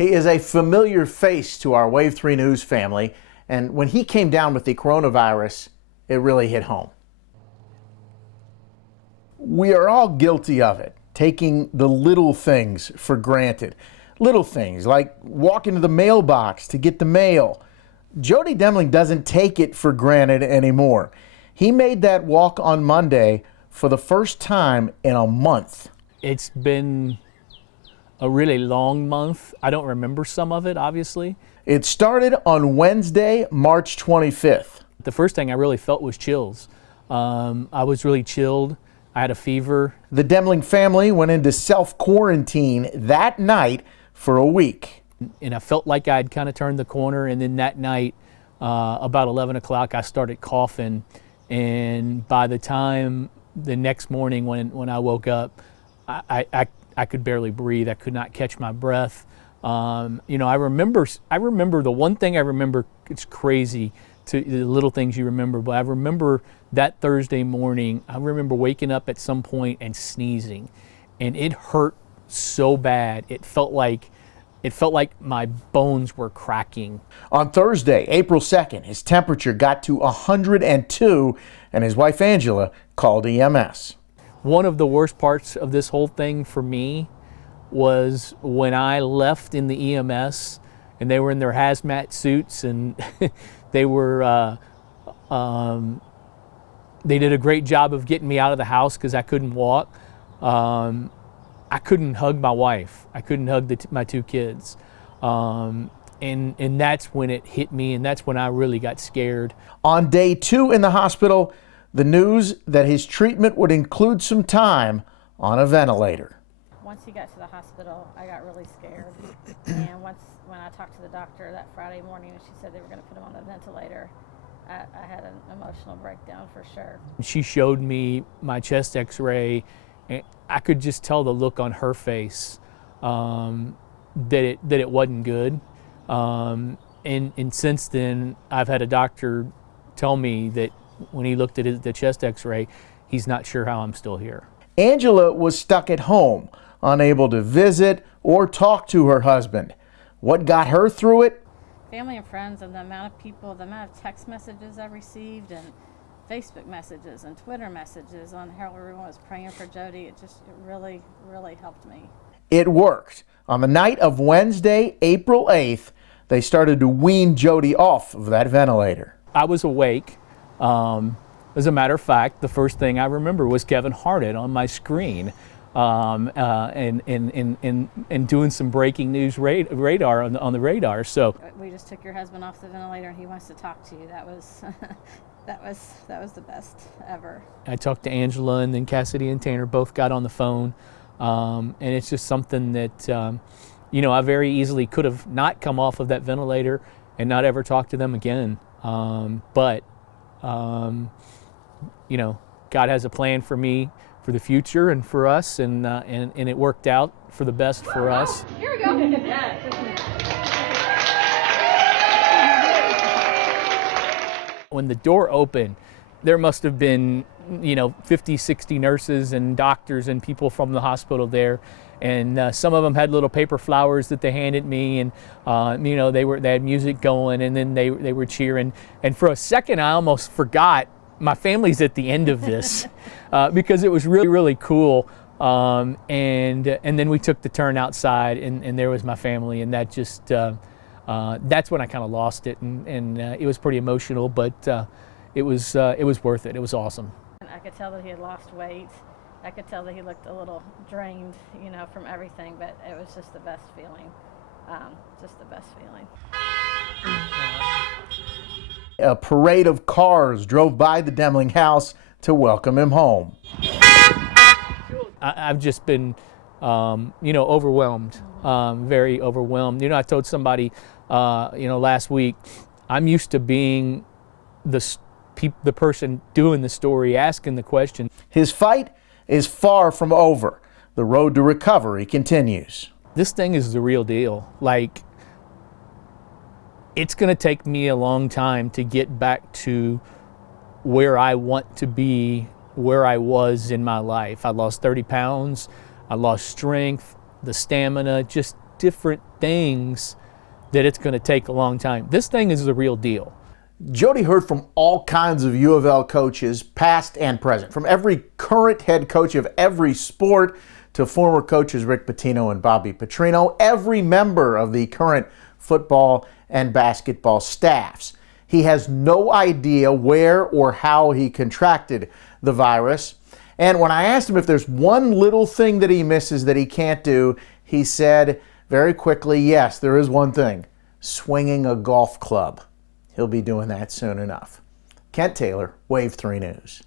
He is a familiar face to our Wave 3 News family, and when he came down with the coronavirus, it really hit home. We are all guilty of it, taking the little things for granted. Little things like walking to the mailbox to get the mail. Jody Demling doesn't take it for granted anymore. He made that walk on Monday for the first time in a month. It's been a really long month. I don't remember some of it, obviously. It started on Wednesday, March 25th. The first thing I really felt was chills. I was really chilled. I had a fever. The Demling family went into self-quarantine that night for a week. And I felt like I'd kind of turned the corner, and then that night, about 11 o'clock, I started coughing. And by the time the next morning when I woke up, I could barely breathe. I could not catch my breath. You know, I remember the one thing I remember, it's crazy to the little things you remember, but I remember that Thursday morning, I remember waking up at some point and sneezing, and it hurt so bad. It felt like my bones were cracking. On Thursday, April 2nd, his temperature got to 102, and his wife Angela called EMS. One of the worst parts of this whole thing for me was when I left in the EMS and they were in their hazmat suits, and they did a great job of getting me out of the house because I couldn't walk. I couldn't hug my wife. I couldn't hug my two kids. And that's when it hit me, and that's when I really got scared. On day 2 in the hospital, the news that his treatment would include some time on a ventilator. Once he got to the hospital, I got really scared. And when I talked to the doctor that Friday morning and she said they were going to put him on the ventilator, I had an emotional breakdown for sure. She showed me my chest x-ray, and I could just tell the look on her face that it wasn't good. And since then, I've had a doctor tell me that when he looked at the chest x-ray, he's not sure how I'm still here. Angela was stuck at home, unable to visit or talk to her husband. What got her through it? Family and friends, and the amount of people, the amount of text messages I received, and Facebook messages and Twitter messages on how everyone was praying for Jody. It really, really helped me. It worked. On the night of Wednesday, April 8th, they started to wean Jody off of that ventilator. I was awake. As a matter of fact, the first thing I remember was Kevin Harnett on my screen, and doing some breaking news radar on the radar. So we just took your husband off the ventilator, and he wants to talk to you. That was that was the best ever. I talked to Angela, and then Cassidy and Tanner both got on the phone, and it's just something that you know, I very easily could have not come off of that ventilator and not ever talked to them again. But you know, God has a plan for me for the future and for us, and it worked out for the best for us. Here we go. When the door opened, there must have been, you know, 50, 60 nurses and doctors and people from the hospital there. And some of them had little paper flowers that they handed me, and you know, they had music going, and then they were cheering. And for a second, I almost forgot my family's at the end of this because it was really, really cool. And then we took the turn outside, and there was my family, and that just that's when I kind of lost it, and it was pretty emotional, but it was worth it. It was awesome. I could tell that he had lost weight. I could tell that he looked a little drained, you know, from everything, but it was just the best feeling. Just the best feeling. A parade of cars drove by the Demling house to welcome him home. I've just been, you know, overwhelmed, very overwhelmed. You know, I told somebody, you know, last week, I'm used to being the person doing the story, asking the question. His fight is far from over. The road to recovery continues. This thing is the real deal. Like, it's going to take me a long time to get back to where I want to be, where I was in my life. I lost 30 pounds. I lost strength, the stamina, just different things that it's going to take a long time. This thing is the real deal. Jody heard from all kinds of U of L coaches, past and present, from every current head coach of every sport to former coaches Rick Pitino and Bobby Petrino, every member of the current football and basketball staffs. He has no idea where or how he contracted the virus. And when I asked him if there's one little thing that he misses that he can't do, he said very quickly, yes, there is one thing: swinging a golf club. He'll be doing that soon enough. Kent Taylor, Wave 3 News.